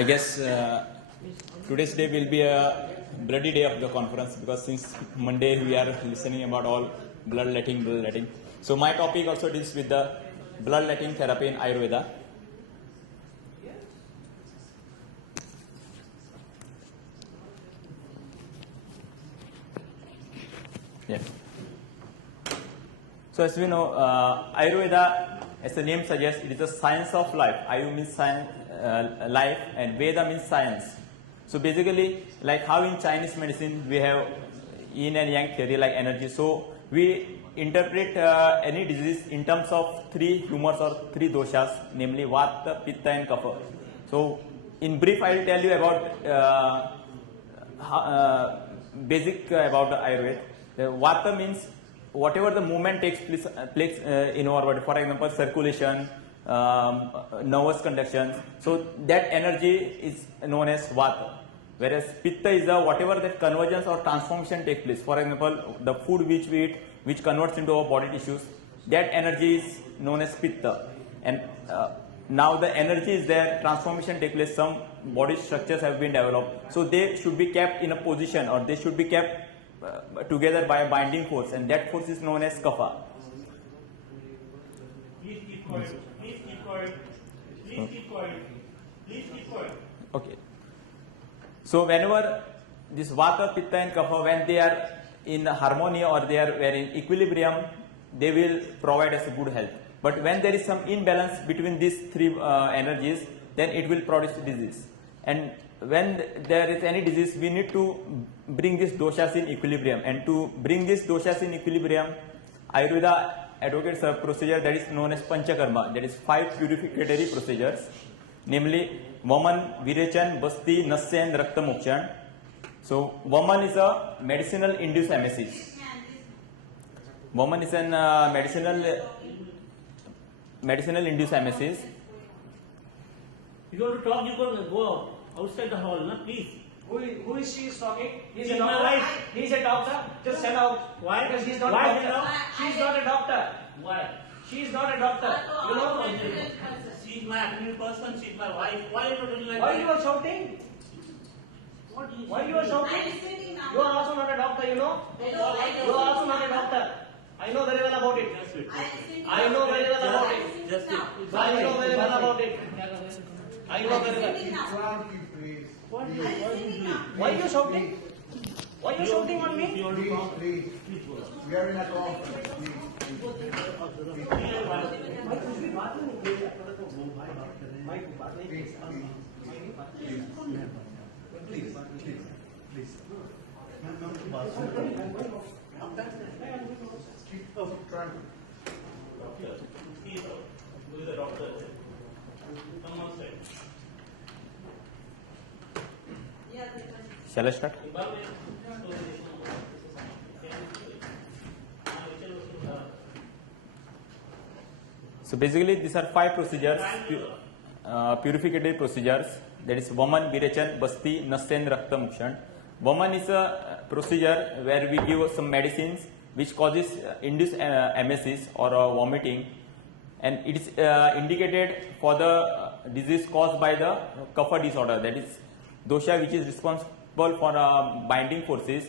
I guess today's day will be a bloody day of the conference because since Monday we are listening about all bloodletting. So my topic also deals with the bloodletting therapy in Ayurveda. Yeah. So as we know, Ayurveda, as the name suggests, it is a science of life. Ayu means science, life, and Veda means science. So basically, like how in Chinese medicine we have yin and yang theory like energy. So we interpret any disease in terms of three humors or three doshas, namely Vata, Pitta, and Kapha. So in brief, I will tell you about basic about the Ayurveda. Vata means whatever the movement takes place in our body, for example, circulation, nervous conduction. So that energy is known as Vata. Whereas Pitta is whatever that convergence or transformation takes place. For example, the food which we eat, which converts into our body tissues, that energy is known as Pitta. And now the energy is there, transformation takes place, some body structures have been developed. So they should be kept in a position, or they should be kept together by a binding force, and that force is known as Kapha. Please keep quiet. Please keep quiet. Please keep quiet. Please keep quiet. Okay. So whenever this Vata, Pitta and Kapha, when they are in harmony or they are in equilibrium, they will provide us good health. But when there is some imbalance between these three energies, then it will produce disease. And when there is any disease, we need to bring these doshas in equilibrium. And to bring these doshas in equilibrium, Ayurveda advocates a procedure that is known as Panchakarma, that is 5 purificatory procedures, namely Vaman, Virechan, Basti, Nasya and Raktamokshana. So Vaman is a medicinal induced emesis. Vaman is an medicinal induced emesis. If you want to talk, you can go outside the hall, no? Please. Who is she talking? He's She's a my doctor. wife. He's a doctor. Just send out. Why? Because he's not Why a send doctor. out? She's not a doctor. Why? She's not a doctor. You know? She's my admin person. She's my wife. Why are you doing like Why that? you are shouting? Why you are shouting? You are also not a doctor, you know? You are also not a doctor. I know very well about it. Just wait. I know very well about it. Just wait. I know very well about it. I know very well. What do you do? Why you shouting? Why you shouting on me? You want to talk? Please, we are in a conference. Who is the doctor? Come on, side. Shall I start? So basically these are 5 procedures, purificatory procedures, that is Vaman, Virechan, Basti, Nasya and Raktamokshana. Vaman is a procedure where we give some medicines which causes induced emesis or vomiting, and it is indicated for the disease caused by the Kapha disorder, that is dosha which is responsible for binding forces.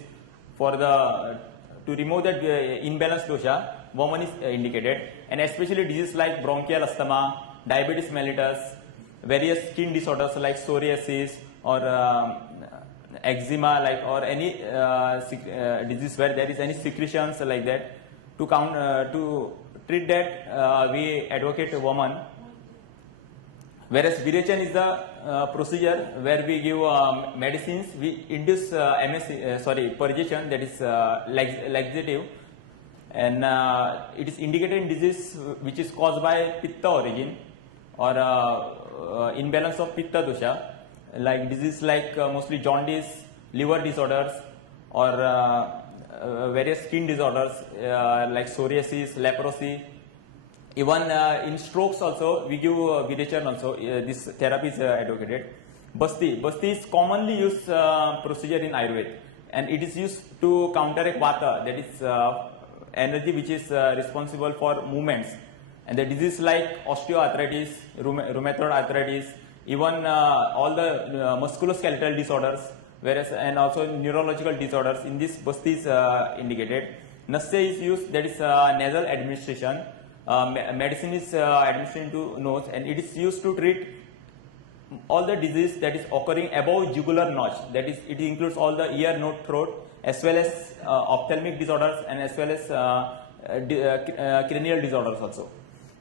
For the to remove that imbalanced dosha, Vaman is indicated, and especially diseases like bronchial asthma, diabetes mellitus, various skin disorders like psoriasis or eczema, like, or any disease where there is any secretions like that. To treat that, we advocate Vaman. Whereas Virechan is the procedure where we give medicines, we induce purgation, that is laxative, and it is indicated in disease which is caused by Pitta origin or imbalance of Pitta dosha, like disease like mostly jaundice, liver disorders, or various skin disorders like psoriasis, leprosy. Even in strokes also, we give Virechan also, this therapy is advocated. Basti is commonly used procedure in Ayurveda, and it is used to counteract Vata, that is energy which is responsible for movements. And the disease like osteoarthritis, rheumatoid arthritis, even all the musculoskeletal disorders, whereas and also neurological disorders. In this Basti is indicated. Nasya is used, that is nasal administration. Medicine is administered into nose, and it is used to treat all the disease that is occurring above jugular notch. That is, it includes all the ear, nose, throat, as well as ophthalmic disorders, and as well as cranial disorders also.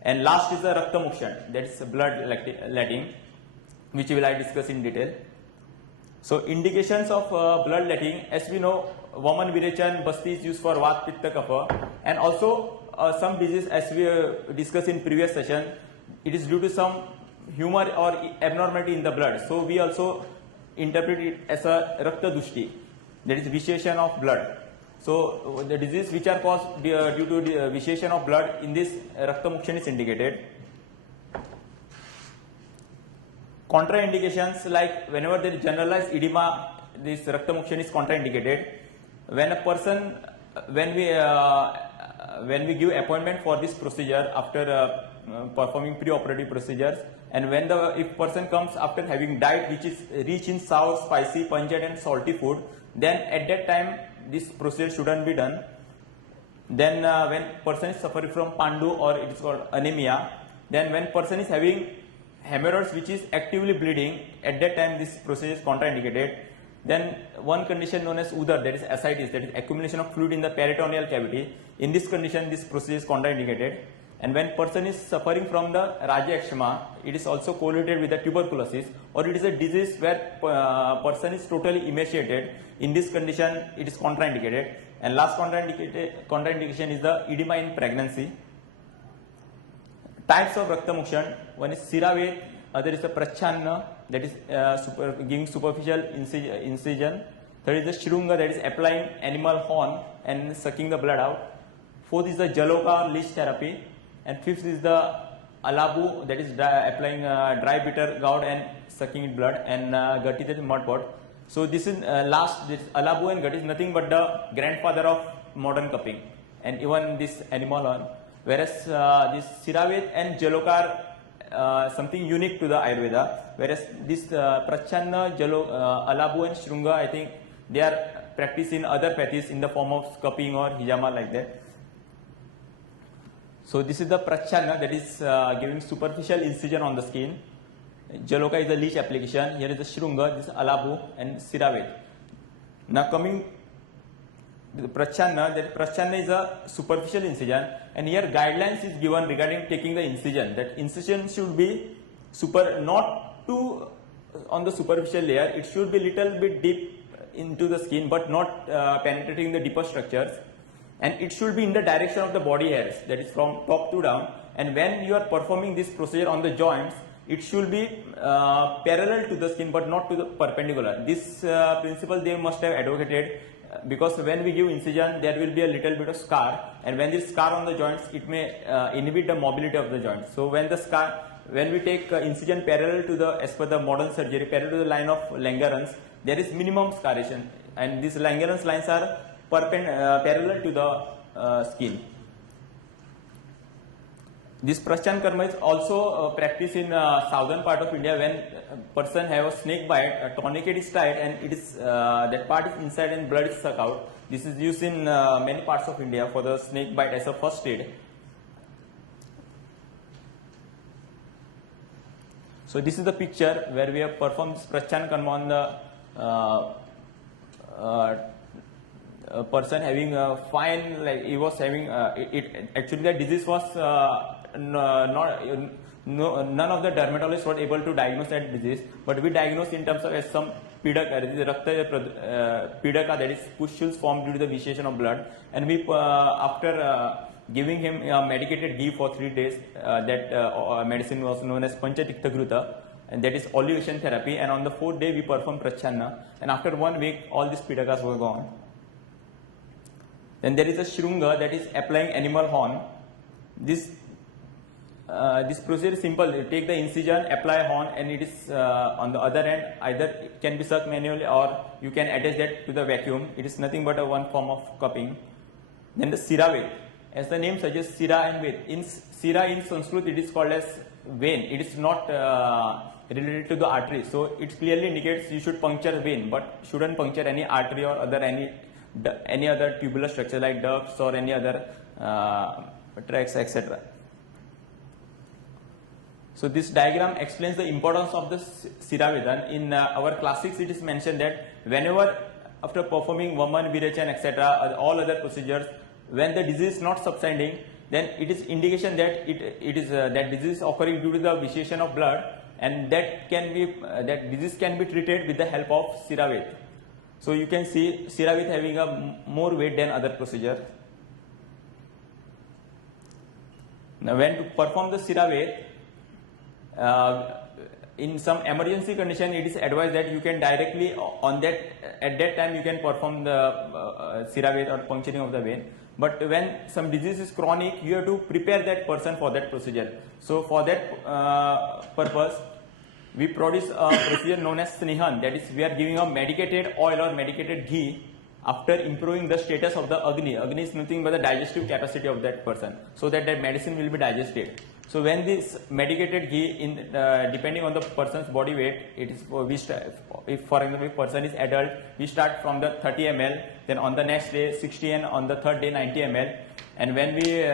And last is the Raktamokshana, that is bloodletting, which will I discuss in detail. So indications of bloodletting, as we know, Vaman Virechan Basti is used for Vat Pitta Kapha, and also some disease, as we discussed in previous session, it is due to some humor or abnormality in the blood. So we also interpret it as a Rakta Dushti, that is vitiation of blood. So the disease which are caused due to the vitiation of blood, in this Raktamokshana is indicated. Contraindications, like whenever there is generalized edema, this Raktamokshana is contraindicated. When a person, when we give appointment for this procedure after performing pre-operative procedures, and when the if person comes after having diet which is rich in sour, spicy, pungent and salty food, then at that time this procedure shouldn't be done. Then when person is suffering from Pandu, or it is called anemia, then when person is having hemorrhoids which is actively bleeding, at that time this procedure is contraindicated. Then one condition known as Udar, that is ascites, that is accumulation of fluid in the peritoneal cavity. In this condition, this procedure is contraindicated. And when person is suffering from the Raja eczema, it is also correlated with the tuberculosis, or it is a disease where person is totally emaciated. In this condition, it is contraindicated. And last contraindication is the edema in pregnancy. Types of Raktamokshana, one is Siravet, other is the Prachanna, that is giving superficial incision. Third is the Shrunga, that is applying animal horn and sucking the blood out. Fourth is the Jaloka leech therapy. And fifth is the Alabu, that is applying dry bitter gourd and sucking blood, and Gatti, that is mud pot. So this is last, this Alabu and Gatti is nothing but the grandfather of modern cupping, and even this animal horn. Whereas this Siravet and Jaloka are something unique to the Ayurveda, whereas this Prachanna, Alabu and Shrunga, I think they are practiced in other pathies in the form of cupping or hijama, like that. So this is the Prachanna, that is giving superficial incision on the skin. Jaloka is the leech application. Here is the Shrunga, this is Alabu and Siravet. Now coming to the Prachanna, that Prachanna is a superficial incision, and here guidelines is given regarding taking the incision. That incision should be not too on the superficial layer. It should be little bit deep into the skin, but not penetrating the deeper structures. And it should be in the direction of the body hairs, that is from top to down. And when you are performing this procedure on the joints, it should be parallel to the skin, but not to the perpendicular. This principle they must have advocated, because when we give incision, there will be a little bit of scar, and when there is scar on the joints, it may inhibit the mobility of the joints. So when we take incision parallel to the, as per the modern surgery, parallel to the line of Langerhans, there is minimum scarration, and these Langerhans lines are parallel to the skin. This Prachan Karma is also practiced in southern part of India. When a person have a snake bite, a tourniquet is tied, and it is that part is inside and blood is sucked out. This is used in many parts of India for the snake bite as a first aid. So this is the picture where we have performed this Prachan Karma on the person having a fine, like he was having actually the disease was none of the dermatologists were able to diagnose that disease, but we diagnosed in terms of as some pidaka, that is pustules formed due to the vitiation of blood, and we after giving him a medicated ghee for 3 days, that medicine was known as Panchatikthagruta, and that is olivation therapy, and on the 4th day we performed Prachanna, and after 1 week all these pidakas were gone. Then there is a Shrunga, that is applying animal horn. This procedure is simple. You take the incision, apply horn, and it is on the other end, either it can be sucked manually or you can attach that to the vacuum. It is nothing but one form of cupping. Then the Siravet, as the name suggests, Sira and Ved. In Sira in Sanskrit it is called as vein. It is not related to the artery. So it clearly indicates you should puncture vein, but shouldn't puncture any artery or any other tubular structure like ducts or any other tracts, etc. So this diagram explains the importance of the Siravedan. In our classics, it is mentioned that whenever after performing Vaman, Virechan, etc., all other procedures, when the disease is not subsiding, then it is indication that that disease is occurring due to the vitiation of blood, and that disease can be treated with the help of Siravet. So you can see Siravet having a more weight than other procedure. Now when to perform the Siravet, in some emergency condition, it is advised that you can directly at that time you can perform the Siravet or puncturing of the vein. But when some disease is chronic, you have to prepare that person for that procedure. So for that purpose, we produce a procedure known as Snihan. That is, we are giving a medicated oil or medicated ghee after improving the status of the Agni. Agni is nothing but the digestive capacity of that person, so that medicine will be digested. So when this medicated ghee, depending on the person's body weight, it is if for example if person is adult, we start from the 30 ml, then on the next day 60, and on the third day 90 ml. And when we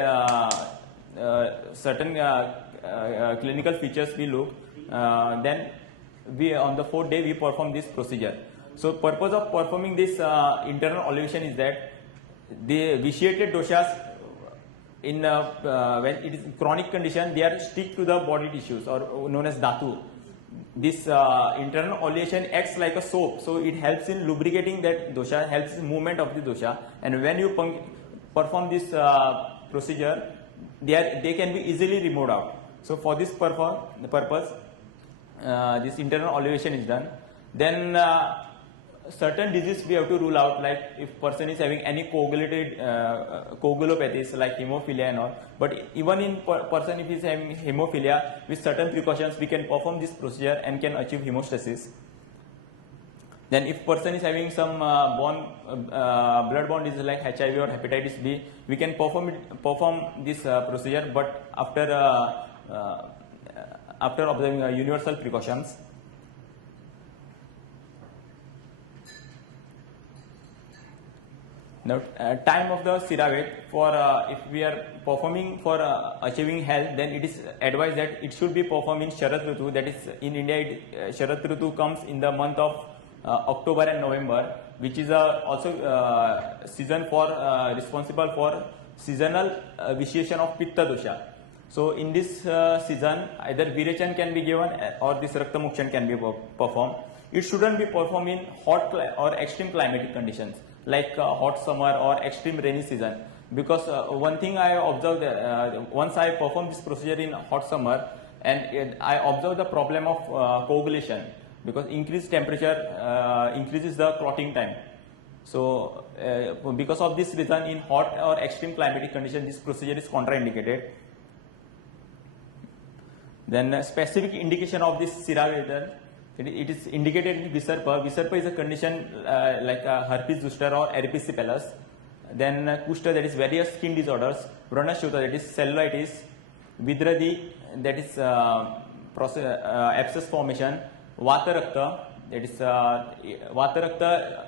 certain clinical features we look, then we on the fourth day we perform this procedure. So purpose of performing this internal elevation is that the vitiated doshas, in when it is chronic condition, they are stick to the body tissues or known as dhatu. This internal oleation acts like a soap, so it helps in lubricating that dosha, helps in movement of the dosha. And when you perform this procedure, they can be easily removed out. So for this purpose, this internal elevation is done. Then certain disease we have to rule out, like if person is having any coagulated coagulopathies like hemophilia and all. But even in person if he is having hemophilia, with certain precautions we can perform this procedure and can achieve hemostasis. Then if person is having some blood-borne disease like HIV or hepatitis B, we can perform this procedure, but after observing universal precautions. Now, time of the Siravet for if we are performing for achieving health, then it is advised that it should be performed in Sharat Ritu. That is, in India, Sharat Ritu comes in the month of October and November, which is also season for responsible for seasonal vitiation of Pitta dosha. So in this season, either Virechan can be given or this Raktamokshana can be performed. It shouldn't be performed in hot or extreme climatic conditions like hot summer or extreme rainy season, because one thing I observed once I performed this procedure in hot summer, and I observed the problem of coagulation, because increased temperature increases the clotting time. So because of this reason, in hot or extreme climatic condition, this procedure is contraindicated. Then specific indication of this Siravedan, it is indicated in Visarpa. Visarpa is a condition like herpes zoster or erysipelas. Then Kushta, that is various skin disorders. Vranashuta, that is cellulitis. Vidradi, that is abscess formation. Vatarakta, that is Vatarakta.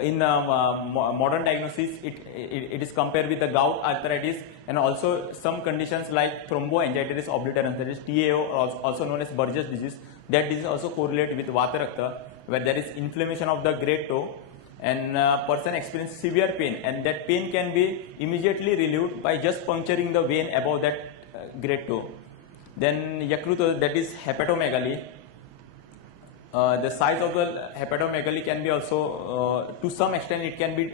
In modern diagnosis, it is compared with the gout arthritis, and also some conditions like thromboangiitis obliterans, that is TAO, also known as Burgess disease. That disease also correlate with Vatarakta, where there is inflammation of the great toe, and person experiences severe pain, and that pain can be immediately relieved by just puncturing the vein above that great toe. Then Yakruta, that is hepatomegaly. The size of the hepatomegaly can be also, to some extent, it can be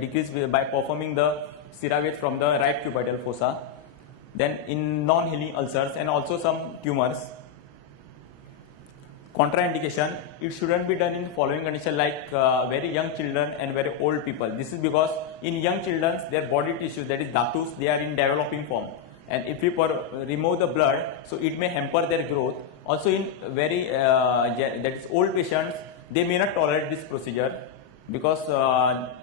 decreased by performing the Siravet from the right cubital fossa. Then in non-healing ulcers and also some tumors. Contraindication, it shouldn't be done in the following condition, like very young children and very old people. This is because in young children, their body tissues, that is dhatus, they are in developing form. And if we remove the blood, so it may hamper their growth. Also in very that is old patients, they may not tolerate this procedure, because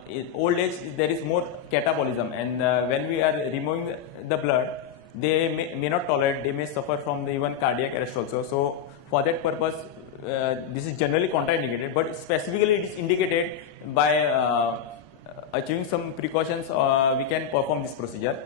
in old age there is more catabolism, and when we are removing the blood, they may not tolerate, they may suffer from the even cardiac arrest also. So For that purpose, this is generally contraindicated, but specifically it is indicated by achieving some precautions. We can perform this procedure.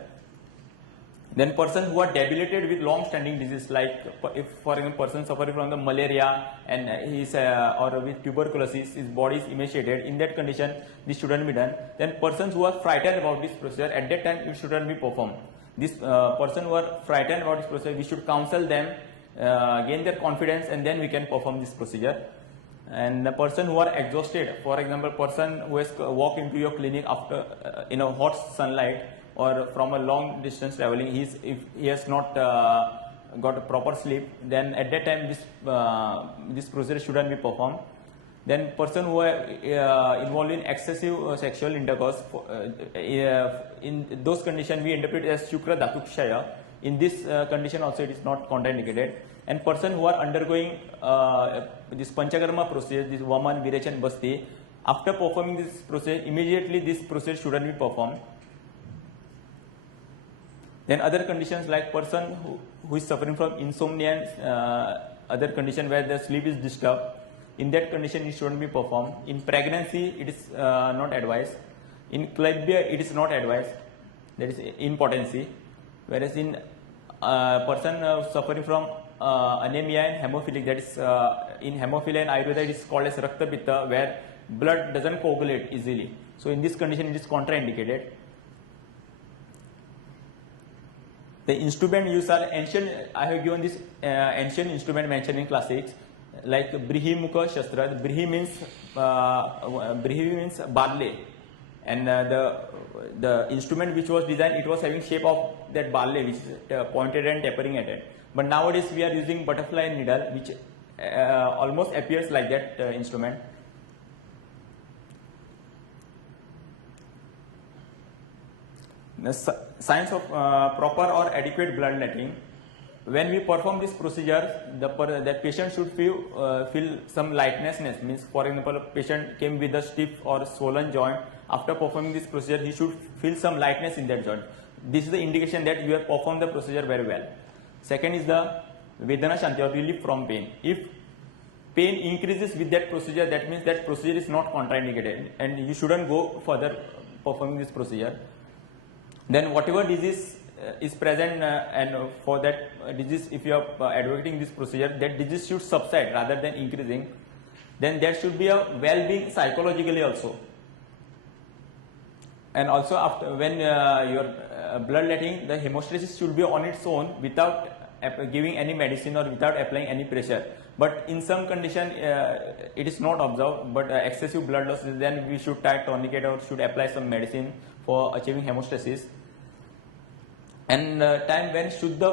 Then person who are debilitated with long-standing disease, like if for example person suffering from the malaria and he's or with tuberculosis, his body is emaciated. In that condition, this shouldn't be done. Then persons who are frightened about this procedure, at that time it shouldn't be performed. This person who are frightened about this procedure, we should counsel them, gain their confidence, and then we can perform this procedure. And the person who are exhausted, for example, person who has walked into your clinic after in a hot sunlight or from a long distance traveling, if he has not got a proper sleep, then at that time this procedure shouldn't be performed. Then person who are involved in excessive sexual intercourse, in those conditions we interpret as Shukra Dhatukshaya. In this condition also it is not contraindicated. And person who are undergoing this Panchakarma procedure, this Vaman, Virechan, Basti, after performing this procedure, immediately this procedure shouldn't be performed. Then other conditions like person who is suffering from insomnia and other condition where the sleep is disturbed, in that condition it shouldn't be performed. In pregnancy it is not advised. In clybia it is not advised, that is impotency. Whereas in person suffering from anemia and hemophilic, that is in hemophilia and Ayurveda it is called as Rakta Pitta, where blood doesn't coagulate easily. So in this condition it is contraindicated. The instrument used are ancient. I have given this ancient instrument mentioned in class 6, like Brihi Mukha Shastra. Brihi means barley, and the instrument which was designed, it was having shape of that barley, which is pointed and tapering at it. But nowadays we are using butterfly needle, which almost appears like that instrument. The science of proper or adequate bloodletting. When we perform this procedure, the patient should feel some lightness. Means, for example, a patient came with a stiff or swollen joint. After performing this procedure, he should feel some lightness in that joint. This is the indication that you have performed the procedure very well. Second is the Vedana Shanti, or relief from pain. If pain increases with that procedure, that means that procedure is not contraindicated and you shouldn't go further performing this procedure. Then whatever disease is present and for that disease, if you are advocating this procedure, that disease should subside rather than increasing. Then there should be a well-being psychologically also. And also after when your bloodletting, the hemostasis should be on its own without giving any medicine or without applying any pressure. But in some condition it is not observed, but excessive blood loss, then we should tie tourniquet or should apply some medicine for achieving hemostasis. And time when Shuddha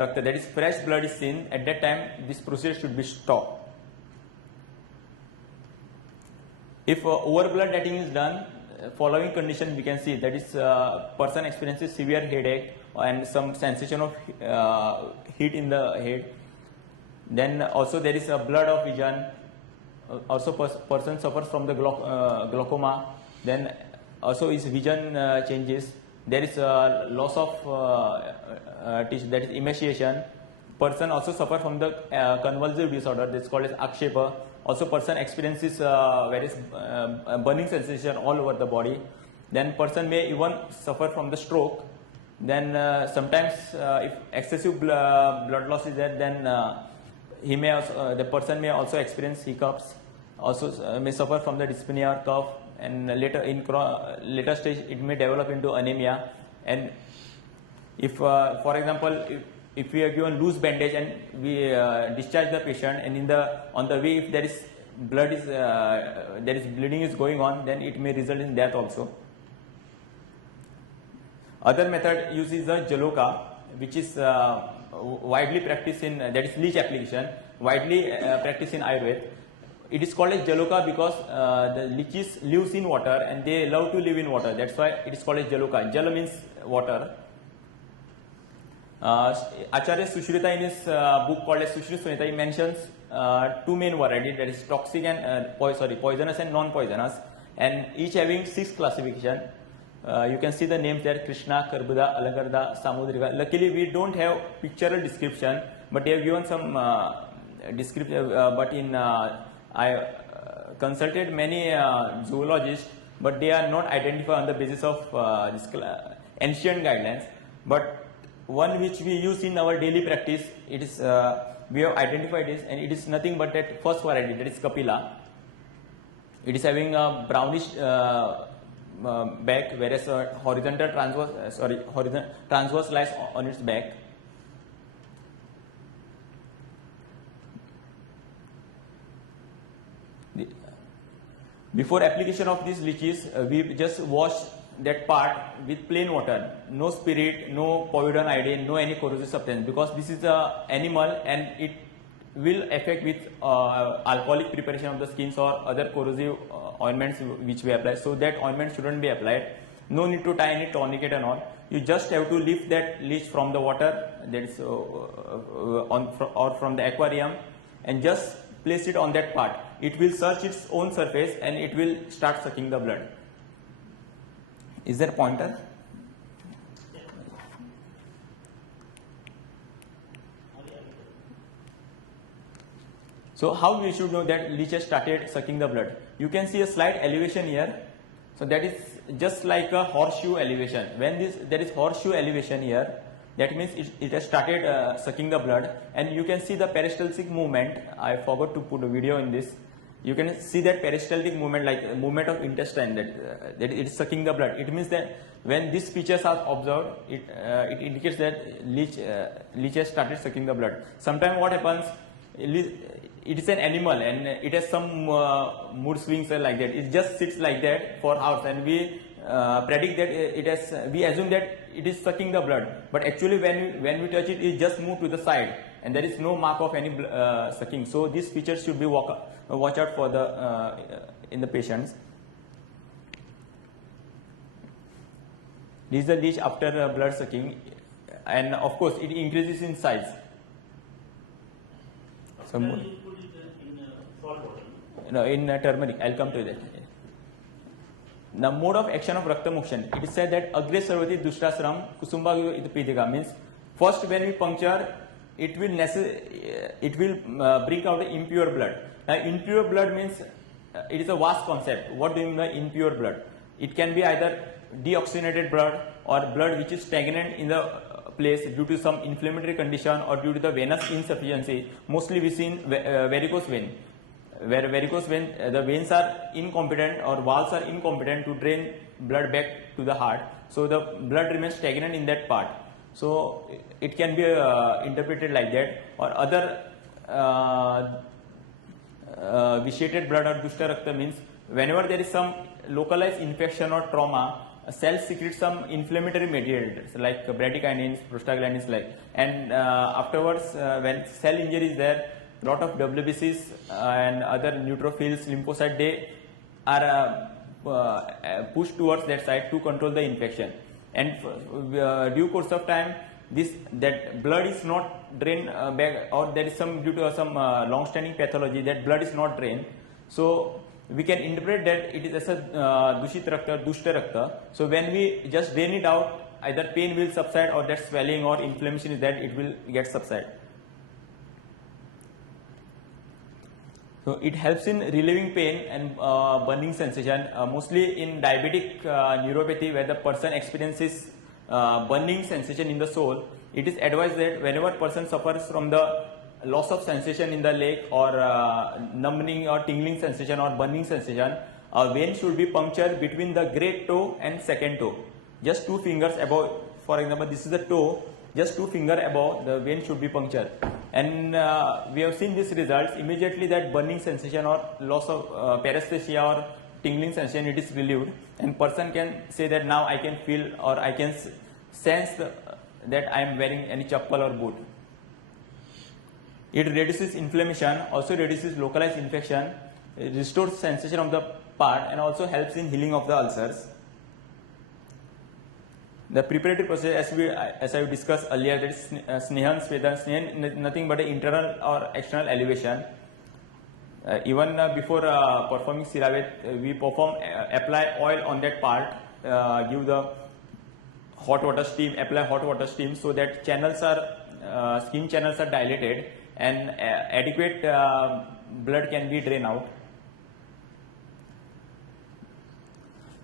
Rakta, that is fresh blood is seen, at that time this procedure should be stopped. If over bloodletting is done, following condition we can see, that is person experiences severe headache and some sensation of heat in the head. Then also there is a blood of vision. Also person suffers from the glaucoma. Then also his vision changes. There is a loss of tissue, that is emaciation. Person also suffers from the convulsive disorder, that's called as akshepa. Also person experiences various burning sensation all over the body. Then person may even suffer from the stroke. Then sometimes if excessive blood loss is there, then he may also, the person may also experience hiccups. Also may suffer from the dyspnea or cough. And later stage it may develop into anemia. And if for example if we are given loose bandage and we discharge the patient, and on the way if there is bleeding is going on, then it may result in death also. Other method used is the Jaloka, which is widely practiced in, that is leech application, widely practiced in Ayurveda. It is called as Jaloka because the leeches lives in water and they love to live in water. That's why it is called as Jaloka. Jala means water. Acharya Sushrita in his book called as Sushri Sunita, he mentions two main varieties, that is toxic and poisonous and non-poisonous, and each having 6 classification. You can see the names there: Krishna, Karbuda, Alagarda, Samudrika. Luckily we don't have pictorial description, but they have given some but in I consulted many zoologists, but they are not identified on the basis of this ancient guidelines. But one which we use in our daily practice, it is we have identified this, and it is nothing but that first variety, that is Kapila. It is having a brownish back, whereas horizontal transverse lies on its back. Before application of these leeches, we just wash that part with plain water, no spirit, no povidone iodine, no any corrosive substance, because this is a animal and it will affect with alcoholic preparation of the skins or other corrosive ointments which we apply. So that ointment shouldn't be applied. No need to tie any tourniquet and all. You just have to lift that leech from the water, that is or from the aquarium, and just place it on that part. It will search its own surface and it will start sucking the blood. Is there a pointer? So how we should know that leech has started sucking the blood? You can see a slight elevation here. So that is just like a horseshoe elevation. When there is horseshoe elevation here, that means it has started sucking the blood, and you can see the peristaltic movement. I forgot to put a video in this. You can see that peristaltic movement, like movement of intestine, that it is sucking the blood. It means that when these features are observed, it indicates that leech has started sucking the blood. Sometimes what happens, it is an animal and it has some mood swings like that. It just sits like that for hours, and we predict that we assume that it is sucking the blood, but actually when we touch it, it just moved to the side, and there is no mark of any sucking. So these features should be watch out for the in the patients. This is the leech after blood sucking, and of course it increases in size. So Then you put it in salt water. no, in turmeric. I'll come to that. The mode of action of Raktamokshana. It is said that Agre Sarvati Dushtasram Kusumba Idapidika means first when we puncture, it will bring out the impure blood. Now impure blood means it is a vast concept. What do you mean by impure blood? It can be either deoxygenated blood or blood which is stagnant in the place due to some inflammatory condition or due to the venous insufficiency. Mostly we see in varicose vein, where varicose vein, the veins are incompetent or valves are incompetent to drain blood back to the heart. So the blood remains stagnant in that part. So it can be interpreted like that. Or other vitiated blood or dushta rakta means whenever there is some localized infection or trauma, cells secrete some inflammatory mediators like bradykinins, prostaglandins and afterwards when cell injury is there, lot of WBCs and other neutrophils, lymphocytes, they are pushed towards that side to control the infection. And due course of time, that blood is not drained back, or there is some due to some long-standing pathology that blood is not drained. So we can interpret that it is as a dushit rakta, dushta rakta. So when we just drain it out, either pain will subside or that swelling or inflammation is that it will get subside. So it helps in relieving pain and burning sensation, mostly in diabetic neuropathy where the person experiences burning sensation in the sole. It is advised that whenever person suffers from the loss of sensation in the leg or numbing or tingling sensation or burning sensation, a vein should be punctured between the great toe and second toe. Just 2 fingers above, for example, this is the toe, just 2 fingers above, the vein should be punctured. And we have seen these results. Immediately that burning sensation or loss of paresthesia or tingling sensation, it is relieved, and person can say that now I can feel or I can sense that I am wearing any chappal or boot. It reduces inflammation, also reduces localized infection, it restores sensation of the part, and also helps in healing of the ulcers. The preparatory process, as I discussed earlier, that is Snehan, Svedan. Snehan, nothing but an internal or external elevation. Even before performing Siravet, we apply oil on that part, give the hot water steam, apply hot water steam so that channels are, skin channels are dilated, and adequate blood can be drained out.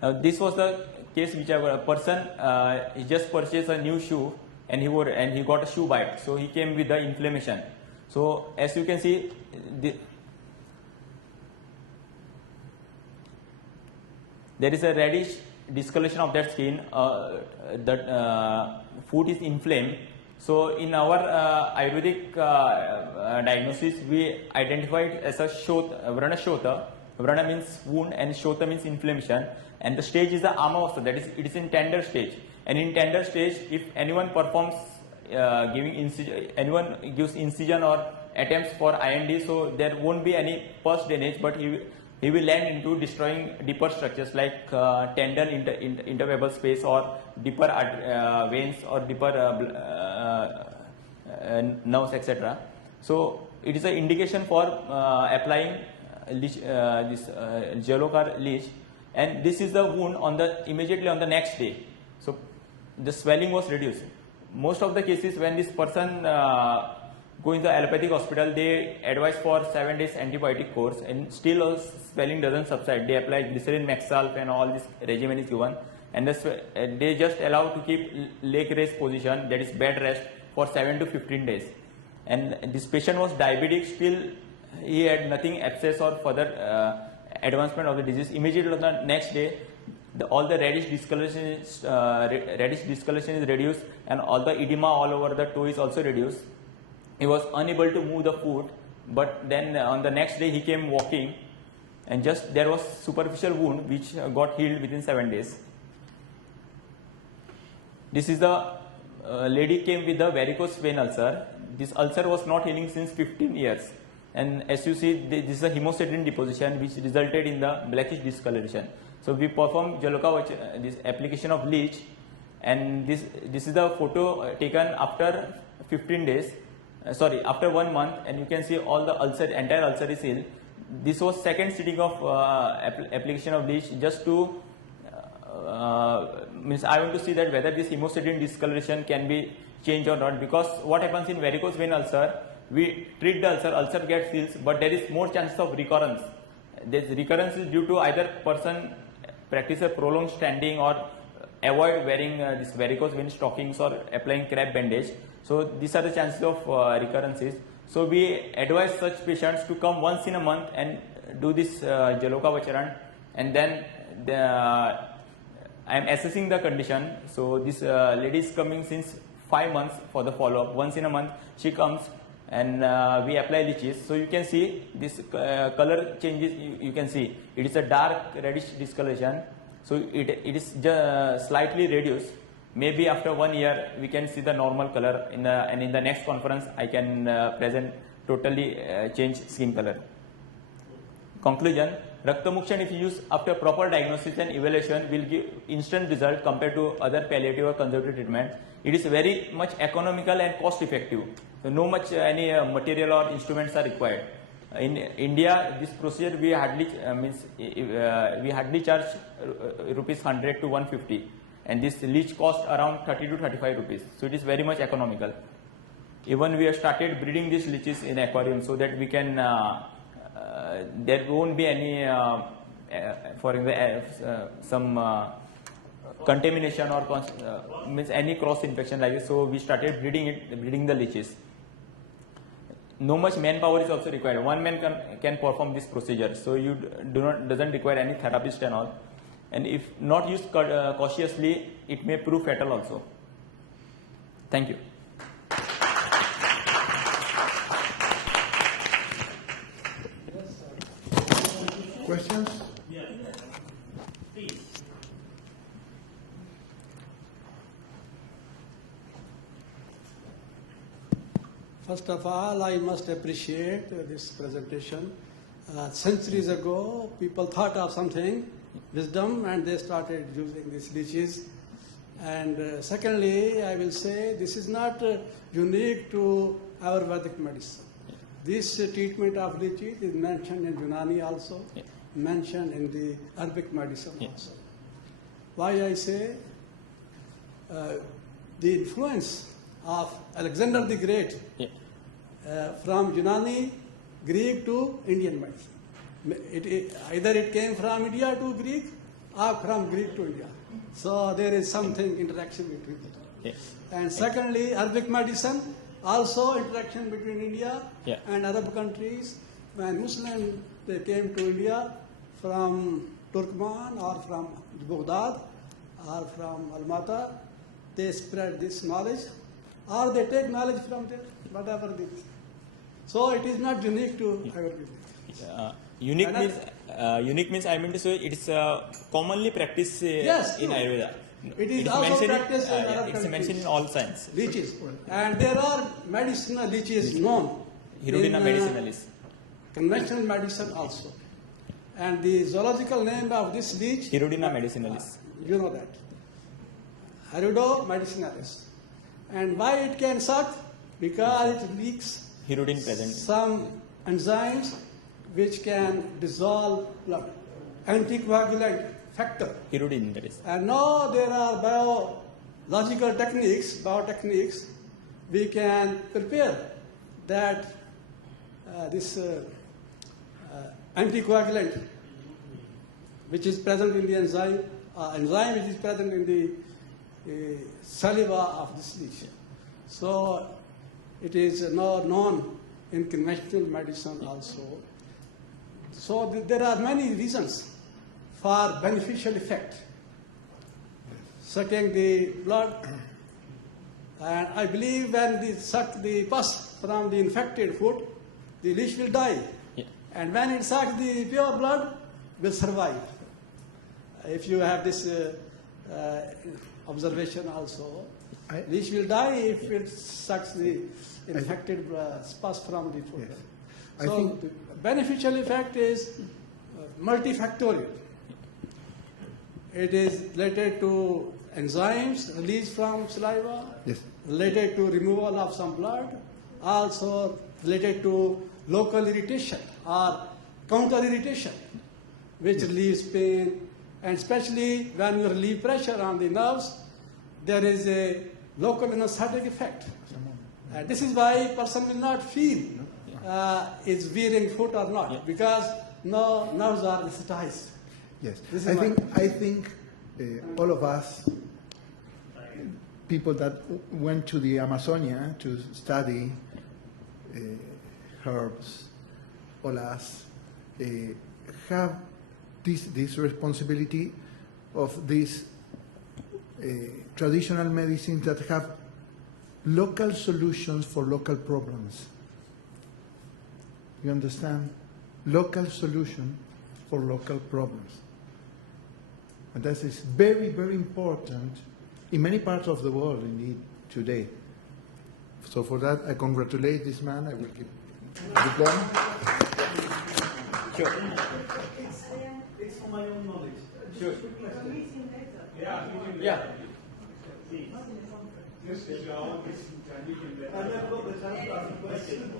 Now this was the case which a person he just purchased a new shoe and he got a shoe bite, so he came with the inflammation. So as you can see, there is a reddish discoloration of that skin. That foot is inflamed. So in our Ayurvedic diagnosis, we identified as a Vrana Shota. Vrana means wound and Shota means inflammation. And the stage is the Amavastha, that is, it is in tender stage. And in tender stage, if anyone performs anyone gives incision or attempts for IND, so there won't be any pus drainage, but he will land into destroying deeper structures like tendon intervertebral space or deeper veins or deeper nerves, etc. So it is an indication for applying leech, this Gelokar leech, and this is the wound immediately on the next day. So the swelling was reduced. Most of the cases when this person go in the allopathic hospital, they advise for 7 days antibiotic course, and still swelling doesn't subside. They apply glycerin, Maxalf, and all this regimen is given, and they just allow to keep leg raised position, that is bed rest, for 7 to 15 days. And this patient was diabetic, still he had nothing abscess or further advancement of the disease. Immediately on the next day, all the reddish discoloration is reduced, and all the edema all over the toe is also reduced. He was unable to move the foot, but then on the next day he came walking, and just there was superficial wound which got healed within 7 days. This is the lady came with the varicose vein ulcer. This ulcer was not healing since 15 years. And as you see, this is a hemostatin deposition which resulted in the blackish discoloration. So we performed Jaloka, this application of leech, and this is the photo taken after 15 days. After 1 month, and you can see all the entire ulcer is healed. This was second sitting of application of leech, just to means I want to see that whether this hemostatin discoloration can be changed or not, because what happens in varicose vein ulcer, we treat the ulcer gets healed, but there is more chance of recurrence. This recurrence is due to either person practice a prolonged standing or avoid wearing this varicose vein stockings or applying crepe bandage. So these are the chances of recurrences. So we advise such patients to come once in a month and do this Jaloka Vacharan, and then I am assessing the condition. So this lady is coming since 5 months for the follow-up. Once in a month she comes, and we apply leeches. So you can see this color changes. You can see it is a dark reddish discoloration. So it is slightly reduced. Maybe after 1 year we can see the normal color. And in the next conference I can present totally changed skin color. Conclusion: Raktamokshana, if you use after proper diagnosis and evaluation, will give instant result compared to other palliative or conservative treatment. It is very much economical and cost effective. So no much any material or instruments are required. In India, this procedure we hardly charge rupees 100 to 150, and this leech cost around 30 to 35 rupees. So it is very much economical. Even we have started breeding these leeches in aquarium so that we can there won't be any contamination or means any cross infection like this. So we started breeding the leeches. No much manpower is also required. One man can perform this procedure. So you doesn't require any therapist and all. And if not used cautiously, it may prove fatal also. Thank you. Questions? Yeah. Please. First of all, I must appreciate this presentation. Centuries ago, people thought of something, wisdom, and they started using these leeches. And secondly, I will say this is not unique to our Vedic medicine. This treatment of leeches is mentioned in Unani also, mentioned in the Arabic medicine also. Why I say the influence of Alexander the Great from Unani, Greek to Indian medicine. Either it came from India to Greek or from Greek to India. So there is something interaction between them. Yeah. And secondly, Arabic medicine, also interaction between India Yeah. and Arab countries. When Muslims they came to India from Turkmen or from Baghdad or from Almaty, they spread this knowledge or they take knowledge from there, whatever it is. So it is not unique to Ayurveda. Unique means I mean to say it's commonly practiced Yes, in true. Ayurveda. It is also mentioned practiced in Arab it's countries. mentioned in all science. Leeches. And there are medicinal leeches known. Hirudina in, medicinalis. Conventional medicine also. And the zoological name of this leech, Hirudina medicinalis. you know that. Hirudo medicinalis. And why it can suck? Because it leaks Hirudin present. some enzymes which can dissolve blood. Anticoagulant factor. Hirudin, that is. And now there are biological biotechniques, we can prepare that this anticoagulant which is present in the enzyme which is present in the saliva of this leech. So it is now known in conventional medicine also. So there are many reasons for beneficial effect. Sucking the blood, and I believe when they suck the pus from the infected foot, the leech will die. Yeah. And when it sucks the pure blood, will survive. If you have this observation also, leech will die if it sucks the infected pus from the foot. Yes. I So think- the beneficial effect is multifactorial. It is related to enzymes released from saliva, Yes. related to removal of some blood, also related to local irritation or counter irritation, which relieves pain, and especially when you relieve pressure on the nerves, there is a local anesthetic effect. And this is why a person will not feel is wearing foot or not, because no nerves are anesthetized. Yes, This is I my- think all of us, people that went to the Amazonia to study herbs, all us, have this responsibility of these traditional medicines that have local solutions for local problems. You understand? Local solution for local problems. And that is very, very important in many parts of the world, indeed, today. So for that, I congratulate this man. I will give diploma. Sure. It's for my own knowledge. Sure. Yeah. Yeah. This is our tradition. And I've got the chance to ask a question.